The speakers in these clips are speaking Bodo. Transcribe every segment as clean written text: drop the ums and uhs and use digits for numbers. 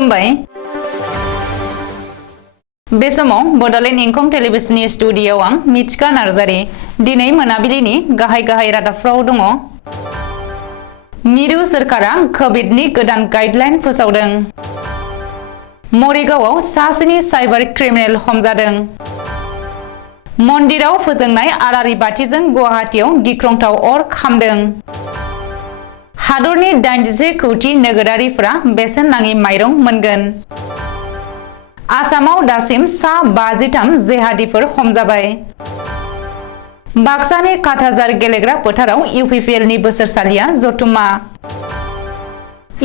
खुलुमबाय बे समाव बड'लेण्ड इंखं टेलिभिजननि स्टुडिय'आव आं मिथिका नार्जारी दिनै मोनाबिलिनि गाहाय रादाबफ्राव दङ। मिरु सोरखारा कभिडनि गोदान गाइडलाइन फोसावदों। मरिगावआव सासेनि साइबार क्रिमिनेल हमजादों। मन्दिराव फोजोंनाय आलारि बाथिजों गुवाहाटीयाव गिख्रंथाव अर खामदों। हादरनि 81 कौटि नोगोरारिफोरा बेसेन नाङि माइरं मोनगोन। आसामाव दासिम सा 53 जेहादीफोर हमजाबाय। बाक्सानि काटाजार गेलेग्रा फोथाराव इउपिपिएलनि बोसोरसालिया जथुम्मा।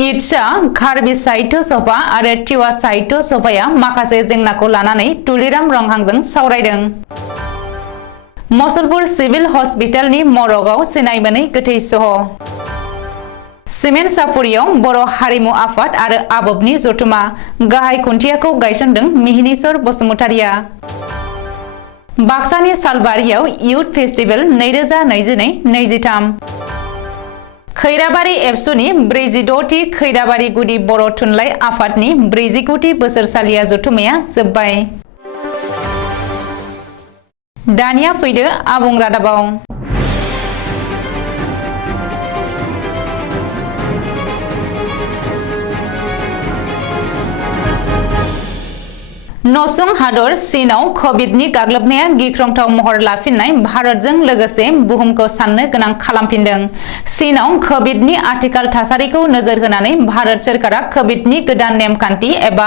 इटसा कार्बि साहित्य सभा आरो टिवा साहित्य सभाया माखासे जेंनाखौ लानानै तुलिराम रंहांजों सावरायदों। मसलपुर सिभिल हस्पिटालनि मरगआव सिनाय मोनै गोथै सह। सिमेन्ट सापुरियाव बर' हारिमु आफाद आरो आबोबनि जथुम्मा गाहाय खुन्थियाखौ गायसनदों मिहिनीश्वर बसुमतारिया। बाक्सानि सालबारियाव youth festival 2022-23। खैराबारि एबसुनि 46थि खैराबारि गुदि बर' थुनलाइ आफादनि 49थि बोसोरसालिया जथुम्माया जोब्बाय। दानिया फैदो आबुं रादाबाव। नसुं हादर चीनआव कभिडनि गाग्लोबनाया गिख्रंथाव महर लाफिननाय भारतजों लोगोसे बुहुमखौ साननो गोनां खालामफिनदों। चीनआव कभिडनि आथिखाल थासारिखौ नोजोर होनानै भारत सोरखारा कभिडनि गोदान नेमखान्थि एबा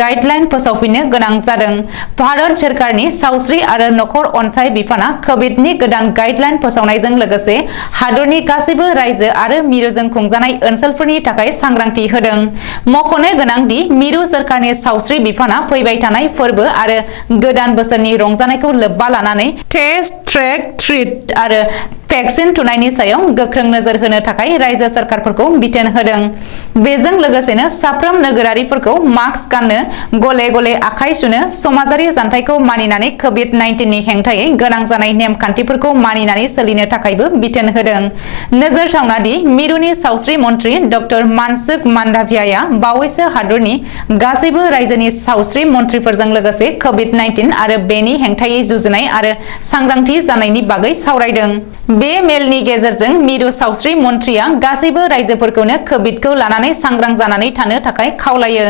गाइडलाइन फोसावफिननो गोनां जादों। भारत सोरखारनि सावस्रि आरो नखर अनसाय बिफाना कभिडनि गोदान गाइडलाइन फोसावनायजों लोगोसे हादरनि गासैबो रायजो आरो मिरुजों खुंजानाय ओनसोलफोरनि थाखाय सांग्रांथि होदों। मख'नो गोनां दि मिरु सोरखारनि सावस्रि बिफाना फैबाय थानाय फोरबो आरो गोदान बोसोरनि रंजानायखौ लोब्बा लानानै टेस्ट ट्रेक ट्रिट आरो भेक्सिन थुनायनि सायाव गोख्रों नोजोर होनो थाखाय रायजो सोरखारफोरखौ बिथोन होदों। बेजों लोगोसेनो साफ्रोम नोगोरारिफोरखौ मास्क गाननो, गले गले आखाइ सुनो, समाजारि जानथायखौ मानिनानै कभिड-19 नि हेंथायै गोनां जानाय नेमखान्थिफोरखौ मानिनानै सोलिनो थाखायबो बिथोन होदों। नोजोर थावना दि मिरुनि सावस्रि मन्थ्रि डक्टर मानसुख मान्डाभियाया बावैसो हादरनि गासैबो रायजोनि सावस्रि मन्थ्रिफोरजों लोगोसे कभिड-19 आरो बेनि हेंथायै जुजिनाय आरो सांग्रांथि जानायनि बागै सावरायदों। बे मेलनि गेजेरजों मिरु सावस्रि मन्थ्रिया गासैबो रायजोफोरखौनो कभिडखौ लानानै सांग्रां जानानै थानो थाखाय खावलायो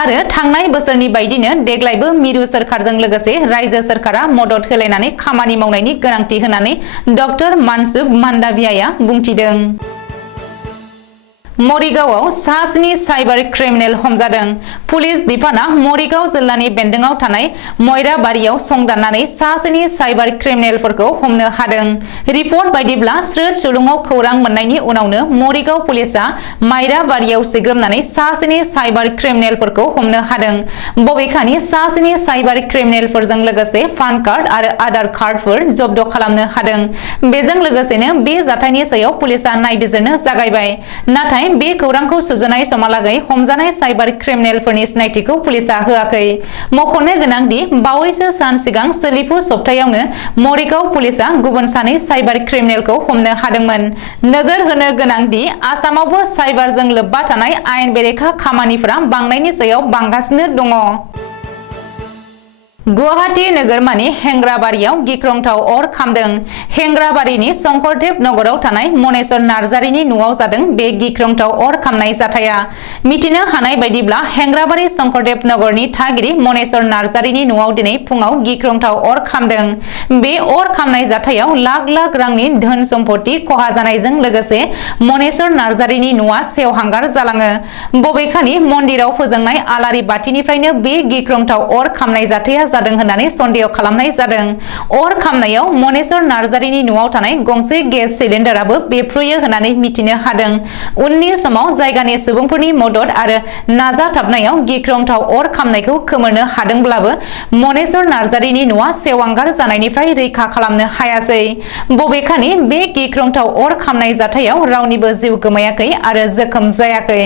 आरो थांनाय बोसोरनि बायदिनो देग्लायबो मिरु सोरखारजों लोगोसे रायजो सोरखारा मदद होलायनानै खामानि मावनायनि गोनांथि होनानै डक्टर मानसुख मान्डाभियाया बुंथिदों। मरिगावआव सासेनि साइबार क्रिमिनेल हमजादों। पुलिस बिफाना मरिगाव जिल्लानि बेन्दोंआव थानाय मयराबारियाव संदाननानै सासेनि साइबार क्रिमिनेलफोरखौ हमनो हादों। रिपर्ट बायदिब्ला स्रोद सुलुङाव खौरां मोननायनि उनावनो मरिगाव पुलिसआ मायराबारियाव सिग्रोमनानै सासेनि साइबार क्रिमिनेलफोरखौ हमनो हादों। बबेखानि सासेनि साइबार क्रिमिनेलफोरजों लोगोसे पान कार्ड आरो आधार कार्डफोर जब्द खालामनो हादों। बेजों लोगोसेनो बे जाथायनि सायाव पुलिसआ नायबिजिरनो जागायबाय। नाथाय बे खौरांखौ सुजुनाय समालागै हमजानाय साइबार क्रिमिनेलफोरनि सिनायथिखौ पुलिसआ होआखै। मख'नो गोनां दि बावैसो सान सिगां सोलिफु सप्तायावनो मरिगाव पुलिसआ गुबुन सानै साइबार क्रिमिनेलखौ हमनो हादोंमोन। नोजोर होनो गोनां दि आसामावबो साइबारजों लोब्बा थानाय आयेन बेरेखा खामानिफोरा बांनायनि सायाव बांगासिनो दङ। गुवाहाटी नोगोरमानि हेंग्राबारियाव गिख्रंथाव अर खामदों। हेंग्राबारिनि शंकरदेव नगराव थानाय मनेश्वर नार्जारीनि न'आव जादों बे गिख्रंथाव अर खामनाय जाथाया। मिथिनो हानाय बायदिब्ला हेंग्राबारि शंकरदेव नगरनि थागिरि मनेश्वर नार्जारीनि न'आव दिनै फुङाव गिख्रंथाव अर खामदों। बे अर खामनाय जाथायाव लाख लाख रांनि धोन सम्पति खहा जानायजों लोगोसे मनेश्वर नार्जारीनि न'आ सेवहांगार जालाङो। बबेखानि मन्दिराव फोजोंनाय आलारि बाथिनिफ्रायनो बे गिख्रंथाव अर खामनाय जाथाया जादों होननानै सन्देह खालामनाय जादों। अर खामनायाव मनेश्वर नार्जारीनि न'आव थानाय गंसे गेस सिलिन्डाराबो बेफ्रुयो होननानै मिथिनो हादों। उननि समाव जायगानि सुबुंफोरनि मदद आरो नाजाथाबनायाव गिख्रंथाव अर खामनायखौ खोमोरनो हादोंब्लाबो मनेश्वर नार्जारीनि न'आ सेवहांगार जानायनिफ्राय रैखा खालामनो हायासै। बबेखानि बे गिख्रंथाव अर खामनाय जाथायाव रावनिबो जिउ गोमायाखै आरो जोखोम जायाखै।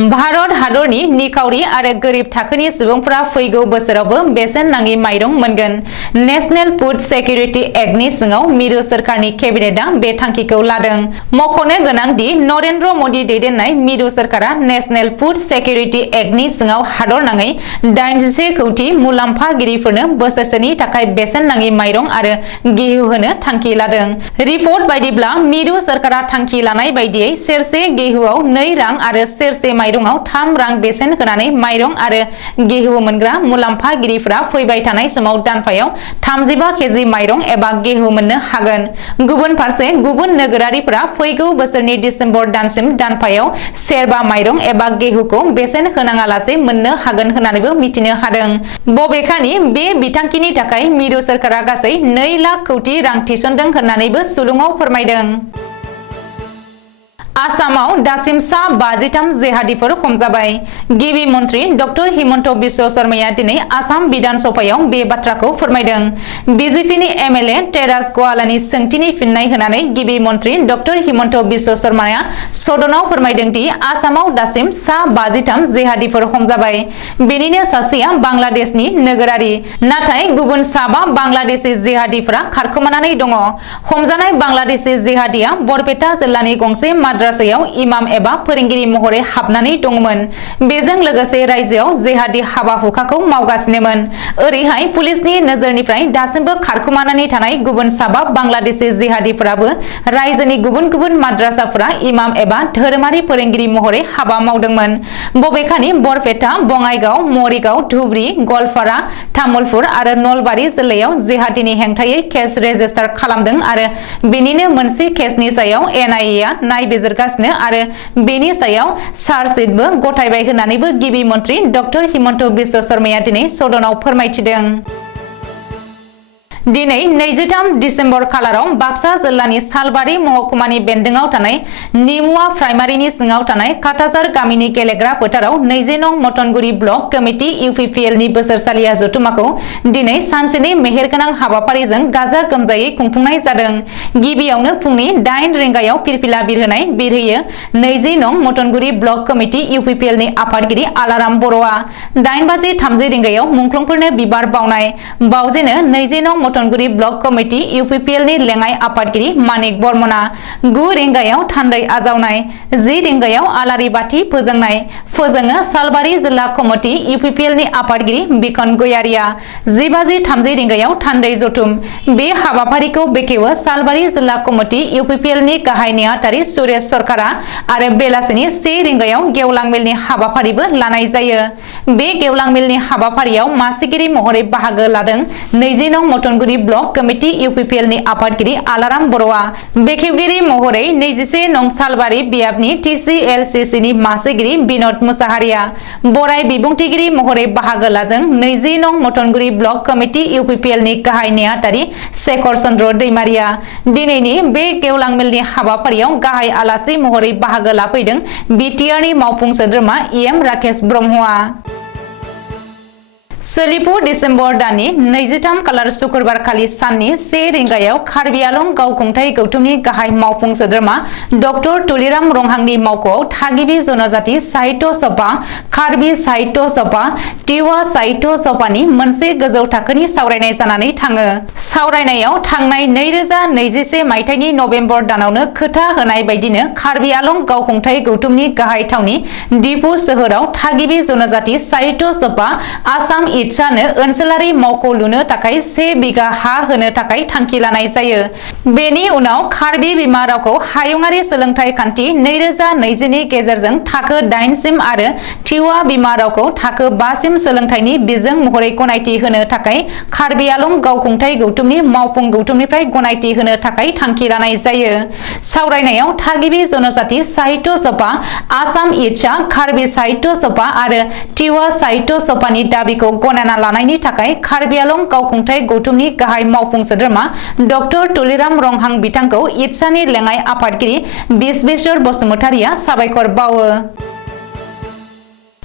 भारत हादरनि निखावरि आरो गोरिब थाखोनि सुबुंफोरा फैगौ बोसोरावबो बेसेन नाङि माइरं मोनगोन। नेशनेल फुड सिकिउरिटि एक्टनि सिङाव मिरु सोरखारनि केबिनेटआ बे थांखिखौ लादों। मख'नो गोनांदि नरेन्द्र मदि दैदेननाय मिरु सोरखारा नेशनेल फुड सिकिउरिटि एक्टनि सिङाव हादरनाङै 81 कौटि मुलाम्फागिरिफोरनो बोसोरसेनि थाखाय बेसेन नाङि माइरं आरो गेहु होनो थांखि लादों। रिपर्ट बायदिब्ला मिरु सोरखारा थांखि लानाय बायदियै सेरसे गेहुआव 2 रां आरो सेरसे माइरंआव 3 रां बेसेन होनानै माइरं आरो गेहु मोनग्रा मुलाम्फागिरिफोरा फैबाय थानाय समाव दानफायाव 35 केजि माइरं एबा गेहु मोननो हागोन। गुबुन फारसे गुबुन नोगोरारिफोरा फैगौ बोसोरनि डिसेम्बर दानसिम दानफायाव सेरबा माइरं एबा गेहुखौ बेसेन होनाङालासे मोननो हागोन होननानैबो मिथिनो हादों। बबेखानि बे बिथांखिनि थाखाय मिरु सोरखारा गासै 2 लाख कौटि रां थिसनदों होननानैबो सुलुङाव फोरमायदों। आसामाव दासिम सा 53 जेहादिफोर हमजाबाय। गिबि मन्त्रि डक्टर हिमन्त बिश्व शर्माया दिनै आसाम बिधान सभायाव बे बाथ्राखौ फोरमायदों। बिजेपिनि एमएलए तेराज गवालानि सोंथिनि फिननाय होनानै गिबि मन्त्रि डक्टर हिमन्त बिश्व शर्माया सदनाव फोरमायदों दि आसामाव दासिम सा 53 जेहादिफोर हमजाबाय। बेनिनो सासेया बांलादेशनि नोगोरारि, नाथाय गुबुन 7 बांलादेशी जेहादिफोरा खारखोमानानै दङ। हमजानाय बांलादेशी जेहादिया बरपेटा जिल्लानि गंसे माद्रासायाव इमाम एबा फोरोंगिरि महरै हाबनानै दंमोन। बेजों लोगोसे रायजोआव जेहादी हाबा हुखाखौ मावगासिनोमोन। ओरैहाय पुलिसनि नोजोरनिफ्राय दासिमबो खारखोमानानै थानाय गुबुन 7 बांलादेशी जेहादिफोराबो रायजोनि गुबुन गुबुन माद्रासाफोरा इमाम एबा धोरोमारि फोरोंगिरि महरै हाबा मावदोंमोन। बबेखानि बरपेटा, बङाइगाव, मरिगाव, धुबरी, गवालपारा, तामुलपुर आरो नलबारि जिल्लायाव जेहादीनि हेंथायै केस रेजिस्टार खालामदों आरो बेनिनो मोनसे केसनि सायाव एनआइए आ नायबिजिरगासिनो आरो बेनि सायाव चार्जसिटबो गथायबाय होननानैबो गिबि मन्त्रि डक्टर हिमन्त बिश्व शर्माया दिनै सदनाव फोरमायथिदों। दिनै 23 डिसेम्बर खालाराव बाक्सा जिल्लानि सालबारि महकुमानि बेन्दोंआव थानाय निमुवा प्राइमारिनि सिङाव थानाय काटाजार गामिनि गेलेग्रा फोथाराव 20 नं मटनगुरि ब्लक कमिटि इउपिपिएलनि बोसोरसालिया जथुमाखौ दिनै सानसेनि मेहेरगोनां हाबाफारिजों गाजा गोमजायै खुंफुंनाय जादों। गिबियावनो फुंनि 8 रिंगायाव फिरफिला बिरहोनाय बिरहोयो 20 नं मटनगुरि ब्लक कमिटि इउपिपिएलनि आफादगिरि आलाराम बर'आ। 8:30 रिंगायाव मुंख्लंफोरनो बिबार बावनाय। बावजेनो 20 नं मटनगुरि ब्लक कमिटि इउपिपिएलनि लेङाइ आफादगिरि मानिक बर्मना। 9 रिंगायाव थान्दै आजावनाय। 10 रिंगायाव आलारि बाथि फोजोंनाय। फोजोङो सालबारि जिल्ला कमिटि इउपिपिएलनि आफादगिरि बिखन गयारिया। 10:30 रिंगायाव थान्दै जथुम। बे हाबाफारिखौ बेखेवो सालबारि जिल्ला कमिटि इउपिपिएलनि गाहाय नेहाथारि सुरेश सरकारा आरो बेलासिनि 1 रिंगायाव गेवलां मेलनि हाबाफारिबो लानाय जायो। बे गेवलां मेलनि हाबाफारियाव मासिगिरि महरै बाहागो लादों 20 नं मटनगुरि ब्लक कमिटि इउपिपिएलनि आफादगिरि आलाराम बर'आ। बेखेवगिरि महरै 21 नं सालबारि बियाबनि टिसिएलसिसिनि मासिगिरि बिनद मुसाहारिया। बराय बिबुंथिगिरि महरै बाहागो लादों 20 नं मटनगुरि ब्लक कमिटि इउपिपिएलनि गाहाय नेहाथारि शेखर चन्द्र दैमारिया। दिनैनि बे गेवलां मेलनि हाबाफारियाव गाहाय आलासि महरै बाहागो लाफैदों बिटिआरनि मावफुं सोद्रोमा इएम राकेश ब्रह्मआ। सोलिफु डिसेम्बर दाननि 23 खालार शुक्रबार खालि साननि 1 रिंगायाव कार्बि आलं गावखुंथाय गौथुमनि गाहाय मावफुं सोद्रोमा डक्टर तुलिराम रंहांनि मावख'आव थागिबि जनजाति साहित्य सभा, कार्बि साहित्य सभा, टिवा साहित्य सभानि मोनसे गोजौ थाखोनि सावरायनाय जानानै थाङो। सावरायनायाव थांनाय 2021 मायथाइनि नभेम्बर दानावनो खोथा होनाय बायदिनो कार्बि आलं गावखुंथाय गौथुमनि गाहाय थावनि डिफु सोहोराव थागिबि जनजाति साहित्य सभा आसाम इटसानो ओनसोलारि मावख' लुनो थाखाय 1 बिघा हा होनो थाखाय थांखि लानाय जायो। बेनि उनाव कार्बि बिमा रावखौ हायुङारि सोलोंथाइ खान्थि 2020 नि गेजेरजों थाखो 8 सिम आरो टिवा बिमा रावखौ थाखो 5 सिम सोलोंथाइनि बिजों महरै गनायथि होनो थाखाय कार्बि आलं गावखुंथाय गौथुमनि मावफुं गौथुमनिफ्राय गनायथि होनो थाखाय थांखि लानाय जायो। सावरायनायाव थागिबि जनजाति साहित्य सभा, आसाम इटसा, कार्बि साहित्य सभा आरो टिवा साहित्य सभानि दाबिखौ गनायना लानायनि थाखाय कार्बि आलं गावखुंथाय गौथुमनि गाहाय मावफुं सोद्रोमा डक्टर तुलिराम रंहां बिथांखौ इटसानि लेङाइ आफादगिरि बिश्वेश्वर बसुमतारिया साबायखर बावो।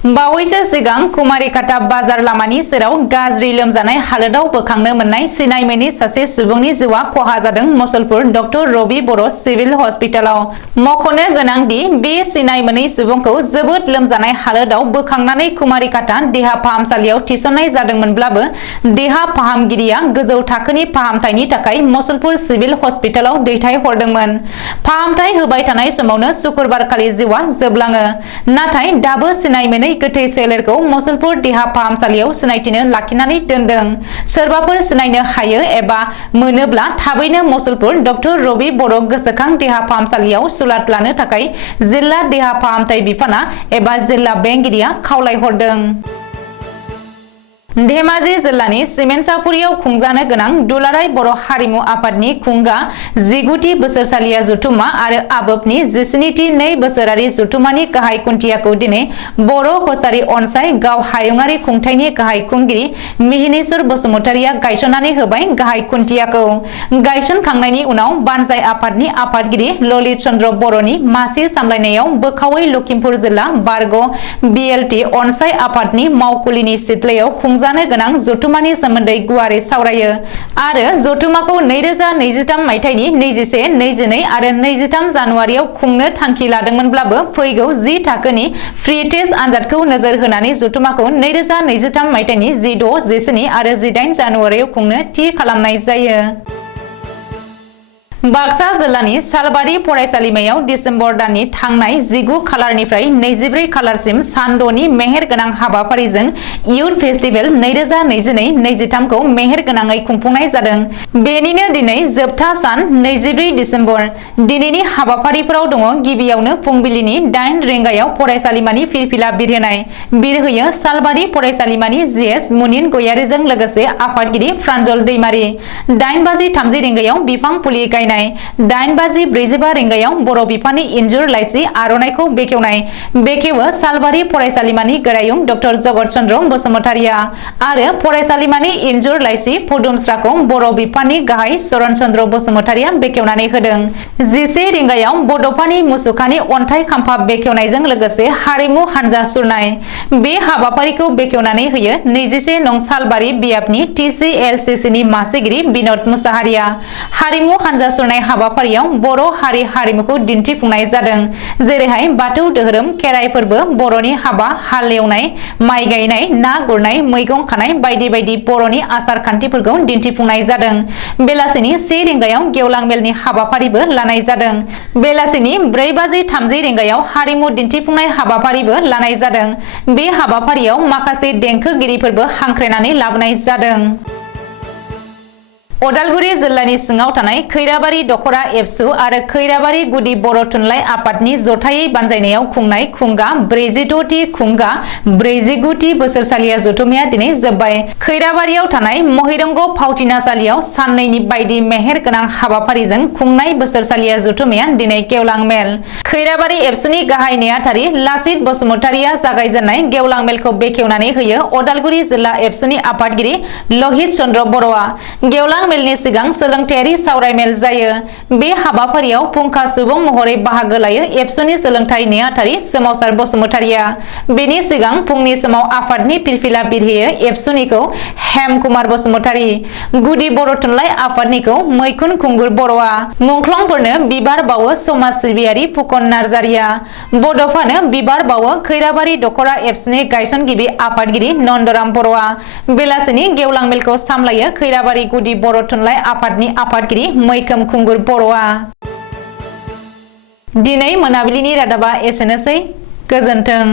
बावैसो सिगां कुमारिकाटा बाजार लामानि सेराव गाज्रि लोमजानाय हालोदाव बोखांनो मोननाय सिनाय मोनि सासे सुबुंनि जिउआ खहा जादों मुसलपुर डक्टर रबि बर' सिविल हस्पिटालाव। मख'नो गोनां दि बे सिनाय मोनै सुबुंखौ जोबोद लोमजानाय हालोदाव बोखांनानै कुमारिकाटा देहा फाहामसालियाव थिसननाय जादोंमोनब्लाबो देहा फाहामगिरिया गोजौ थाखोनि फाहामथायनि थाखाय मुसलपुर सिविल हस्पिटालाव दैथायहरदोंमोन। फाहामथाय होबाय थानाय समावनो शुक्रबारखालि जिउआ जोबलाङो। नाथाय दाबो सिनाय मोनै गोथै सोलेरखौ मुसलपुर देहा फाहामसालियाव सिनायथिनो लाखिनानै दोनदों। सोरबाफोर सिनायनो हायो एबा मोनोब्ला थाबैनो मुसलपुर डक्टर रबि बर' गोसोखां देहा फाहामसालियाव सुलाद लानो थाखाय जिल्ला देहा फाहामथाय बिफाना एबा जिल्ला बेंगिरिया खावलायहरदों। धेमाजि जिल्लानि सिमेन्टसापुरियाव खुंजानो गोनां दुलाराय बर' हारिमु आफादनि खुंगा 19थि बोसोरसालिया जथुम्मा आरो आबोबनि 17थि 2 बोसोरारि जथुम्मानि गाहाय खुन्थियाखौ दिनै बर' कसारी अनसाय गाव हायुङारि खुंथायनि गाहाय खुंगिरि मिहिनेश्वर बसुमतारिया गायसननानै होबाय। गाहाय खुन्थियाखौ गायसनखांनायनि उनाव बानजाय आफादनि आफादगिरि ललित चन्द्र बर'नि मासि सामलायनायाव बोखावै लखिमपुर जिल्ला बारग' बिएलटि अनसाय आफादनि मावखुलिनि सिथ्लायाव खुंजानो गोनां जथुम्मानि सोमोन्दै गुवारै सावरायो आरो जथुम्माखौ 2023 मायथाइनि 21, 22 आरो 23 जानुवारियाव खुंनो थांखि लादोंमोनब्लाबो फैगौ 10 थाखोनि फ्रि टेस्ट आनजादखौ नोजोर होनानै जथुम्माखौ 2023 मायथाइनि 16, 17 आरो 18 जानुवारियाव खुंनो थि खालामनाय जायो। बाक्सा जिल्लानि सालबारि फरायसालिमायाव दिसेम्बर दाननि थांनाय 19 खालारनिफ्राय 24 खालारसिम सानद'नि मेहेरगोनां हाबाफारिजों इयुथ फेस्टिभेल 2022-23 खौ मेहेरगोनाङै खुंफुंनाय जादों। बेनिनो दिनै जोबथा सान 24 दिसेम्बर। दिनैनि हाबाफारिफोराव दङ। गिबियावनो फुंबिलिनि 8 रिंगायाव फरायसालिमानि फिरफिला बिरहोनाय। बिरहोयो सालबारि फरायसालिमानि जिएस मुनिन गयारिजों लोगोसे आफादगिरि प्रान्जल दैमारि। 8:30 रिंगायाव बिफां फुलि गायनाय। 8:45 रिंगायाव बर' बिफाननि इन्जुर लाइसि आर'नाइखौ बेखेवनाय। बेखेवो सालबारि फरायसालिमानि गोरायुं डक्टर जगत चन्द्र बसुमतारिया आरो फरायसालिमानि इन्जुर लाइसि फदुमस्राखौ बर' बिफाननि गाहाय चरण चन्द्र बसुमतारिया बेखेवनानै होदों। 11 रिंगायाव बड'फानि मुसुखानि अन्थाइ खाम्फा बेखेवनायजों लोगोसे हारिमु हानजा सुरनाय। बे हाबाफारिखौ बेखेवनानै होयो 21 नं सालबारि बियाबनि TCLCCनि मासिगिरि बिन'द मुसाहारिया। हारिमु हानजा सुरनाय हाबाफारियाव बर' हारि हारिमुखौ दिन्थिफुंनाय जादों। जेरैहाय बाथौ धोरोम, खेराइ फोरबो, बर'नि हाबा, हाल एवनाय, माइ गायनाय, ना गुरनाय, मैगं खानाय बायदि बायदि बर'नि आसार खान्थिफोरखौ दिन्थिफुंनाय जादों। बेलासिनि 1 रिंगायाव गेवलां मेलनि हाबाफारिबो लानाय जादों। बेलासिनि 4:30 रिंगायाव हारिमु दिन्थिफुंनाय हाबाफारिबो लानाय जादों। बे हाबाफारियाव माखासे देंखोगिरिफोरबो हांख्रायनानै लाबोनाय जादों। उदालगुरि जिल्लानि सिङाव थानाय खैराबारि दख'रा एबसु आरो खैराबारि गुदि बर' थुनलाइ आफादनि जथायै बानजायनायाव खुंनाय खुंगा 46थि खुंगा 49थि बोसोरसालिया जथुम्माया दिनै जोबबाय। खैराबारियाव थानाय महिरंग फावथिनासालियाव साननैनि बायदि मेहेर गोनां हाबाफारिजों खुंनाय बोसोरसालिया जथुम्माया दिनै गेवलां मेल। खैराबारि एबसुनि गाहाय नेहाथारि लासित बसुमतारिया जागायजेननाय गेवलां मेलखौ बेखेवनानै होयो उदालगुरि जिल्ला एबसुनि आफादगिरि लहित चन्द्र बर'आ। गेवलां मेलनि सिगां सोलोंथायारि सावरायमेल जायो। बे हाबाफारियाव फुंखा सुबुं महरै बाहागो लायो एबसुनि सोलोंथाइ नेहाथारि सोमावसार बसुमतारिया। बेनि सिगां फुंनि समाव आफादनि फिरफिला बिरहोयो एबसुनिखौ हेम कुमार बसुमतारि। गुदि बर' थुनलाइ आफादनिखौ मैखुन खुंगुर बर'आ। मुंख्लंफोरनो बिबार बावो समाज सिबियारि फुकन नार्जारिया। बड'फानो बिबार बावो खैराबारि दख'रा एबसुनि गायसनगिरि आफादगिरि नन्दराम बर'आ। बेलासिनि गेवलां मेलखौ सामलायो खैराबारि गुदि बर' थुनलाइ आफादनि आफादगिरि मैखोम खुंगुर बर'आ। दिनै मोनाबिलिनि रादाबा एसेनोसै। गोजोन्थों।